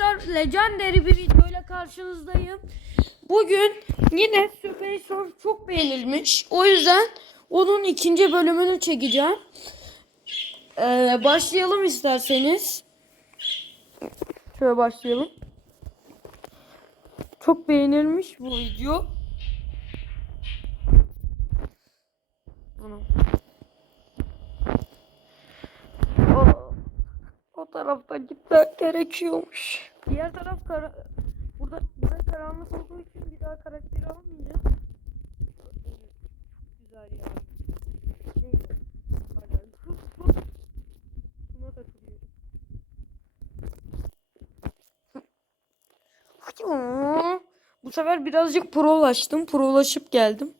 arkadaşlar legendary bir videoyla karşınızdayım. Bugün yine Subway Surf çok beğenilmiş. O yüzden onun ikinci bölümünü çekeceğim. Ee, başlayalım isterseniz. Şöyle başlayalım. Çok beğenilmiş bu video. Anam. O taraftan gitmek gerekiyormuş. Diğer taraf kara... Burada, burada karanlık olduğu için bir daha karakteri almayacağım. Güzel ya. Neyse. Hala. Sus, sus. Buna takılıyorum. Bu sefer birazcık prolaştım. Prolaşıp geldim.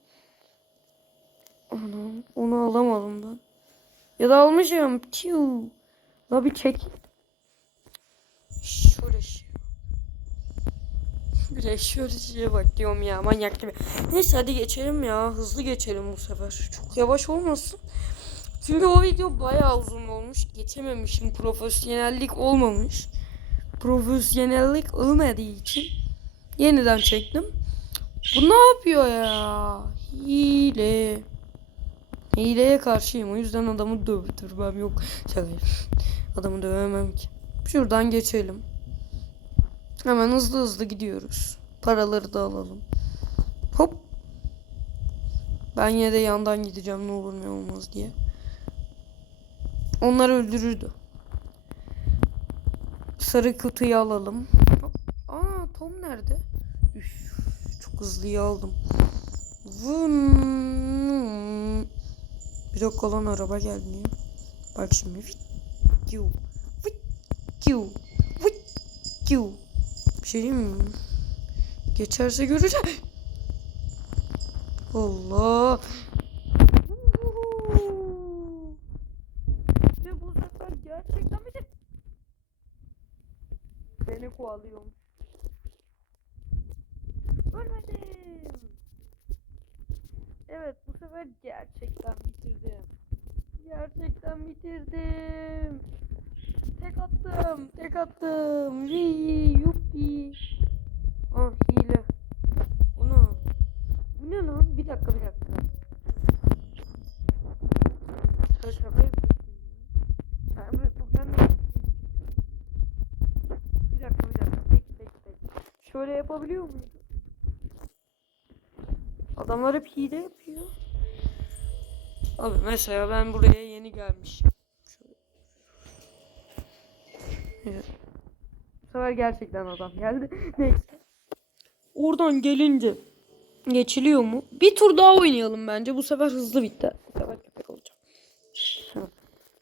Anam onu alamadım ben. Ya da almışım. Tiu. La çek. Şöyle şey. Bir de şöyle şeye bak diyorum ya manyak gibi. Neyse hadi geçelim ya. Hızlı geçelim bu sefer. Çok yavaş olmasın. Çünkü o video bayağı uzun olmuş. Geçememişim. Profesyonellik olmamış. Profesyonellik olmadığı için yeniden çektim. Bu ne yapıyor ya? Hile. Hileye karşıyım. O yüzden adamı dövdürmem yok. Adamı dövemem ki. Şuradan geçelim. Hemen hızlı hızlı gidiyoruz. Paraları da alalım. Hop. Ben yine de yandan gideceğim ne olur ne olmaz diye. Onlar öldürürdü. Sarı kutuyu alalım. Aa Tom nerede? Üf, çok hızlıyı aldım. Vın. Bir dakika lan araba geldi. Bak şimdi. Kiu, vit, kiu. Bir şey diyeyim mi? Geçerse göreceğim. Allah. Ve bu sefer gerçekten bir de beni kovalıyormuş. Ölmedim. Sefer gerçekten bitirdim. Gerçekten bitirdim. Tek attım. Tek attım. Vii yuppi. Ah hile. Ana. Bu ne lan? Bir dakika bir dakika. Sen şaka yapıyorsun ya. Buraya buradan ne Bir dakika bir dakika. Peki peki peki. Şöyle yapabiliyor muyum? Adamlar hep hile yapıyor. Abi mesela ben buraya yeni gelmişim. Evet. Bu sefer gerçekten adam geldi. Neyse. Oradan gelince geçiliyor mu? Bir tur daha oynayalım bence. Bu sefer hızlı bitti. Bu sefer köpek olacağım. Ha.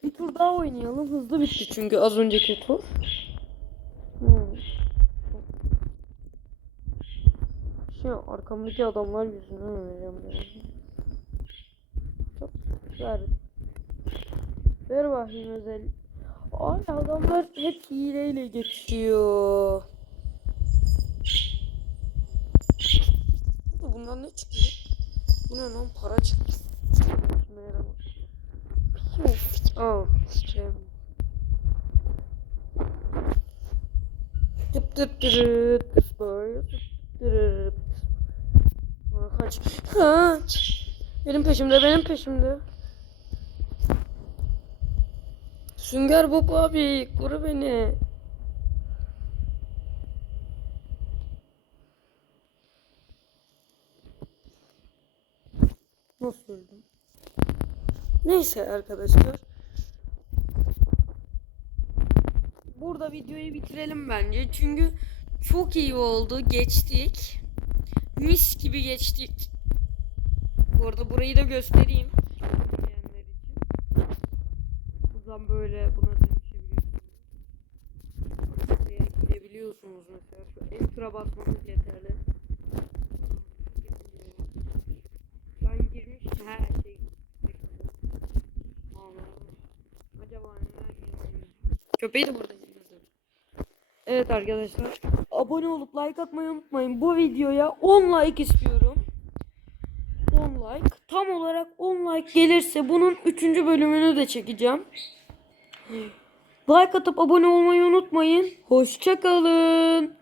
Bir tur daha oynayalım. Hızlı bitti çünkü az önceki tur. Hmm. Şey arkamdaki adamlar yüzünden öleceğim. Ver. Ver bakayım özel. Ay adamlar hep hileyle geçiyor. Bundan ne çıkıyor? Bu ne lan para çıktı. Merhaba. Aa, şey. Tıp tıp tırıt tırıt. Aa, Kaç. Kaç. Benim peşimde, benim peşimde. Sünger Bob abi, koru beni. Nasıl öldüm? Neyse arkadaşlar. Burada videoyu bitirelim bence. Çünkü çok iyi oldu. Geçtik. Mis gibi geçtik. Bu arada burayı da göstereyim. Bilmeyenler için. Buradan böyle buna dönüşebiliyorsunuz. Buraya girebiliyorsunuz mesela. Şu enter'a basmanız yeterli. Ben girmiştim her şey. Acaba neler? Köpeği de burada. Evet arkadaşlar. Abone olup like atmayı unutmayın. Bu videoya 10 like istiyorum. 10 like. Tam olarak 10 like gelirse bunun 3. bölümünü de çekeceğim. Like atıp abone olmayı unutmayın. Hoşçakalın.